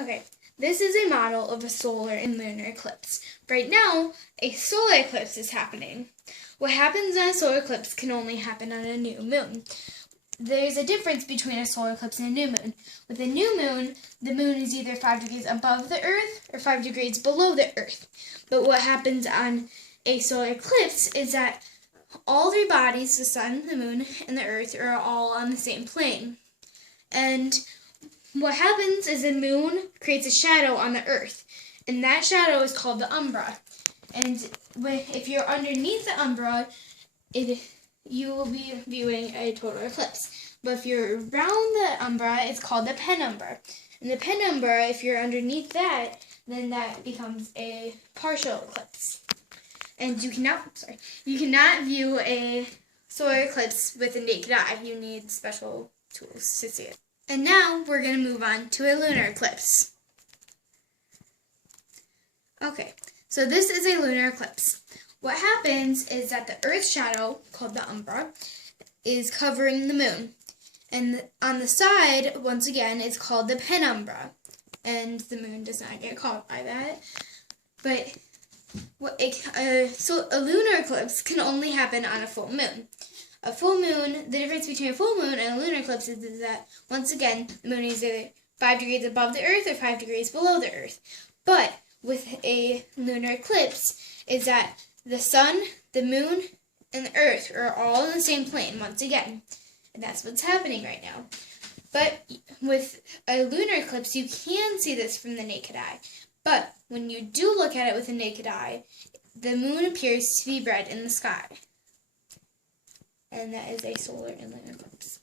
Okay, this is a model of a solar and lunar eclipse. Right now, a solar eclipse is happening. What happens on a solar eclipse can only happen on a new moon. There's a difference between a solar eclipse and a new moon. With a new moon, the moon is either 5 degrees above the Earth or 5 degrees below the Earth. But what happens on a solar eclipse is that all three bodies, the sun, the moon, and the Earth, are all on the same plane. And what happens is the moon creates a shadow on the Earth, and that shadow is called the umbra. And if you're underneath the umbra, you will be viewing a total eclipse. But if you're around the umbra, it's called the penumbra. And the penumbra, if you're underneath that, then that becomes a partial eclipse. And you cannot view a solar eclipse with a naked eye. You need special tools to see it. And now we're going to move on to a lunar eclipse. Okay, so this is a lunar eclipse. What happens is that the Earth's shadow, called the umbra, is covering the moon. And on the side, once again, it's called the penumbra. And the moon does not get caught by that. But so a lunar eclipse can only happen on a full moon. A full moon, the difference between a full moon and a lunar eclipse is that, once again, the moon is either 5 degrees above the Earth or 5 degrees below the Earth. But with a lunar eclipse is that the sun, the moon, and the Earth are all in the same plane, once again. And that's what's happening right now. But with a lunar eclipse, you can see this from the naked eye. But when you do look at it with a naked eye, the moon appears to be red in the sky. And that is a solar and lunar eclipse.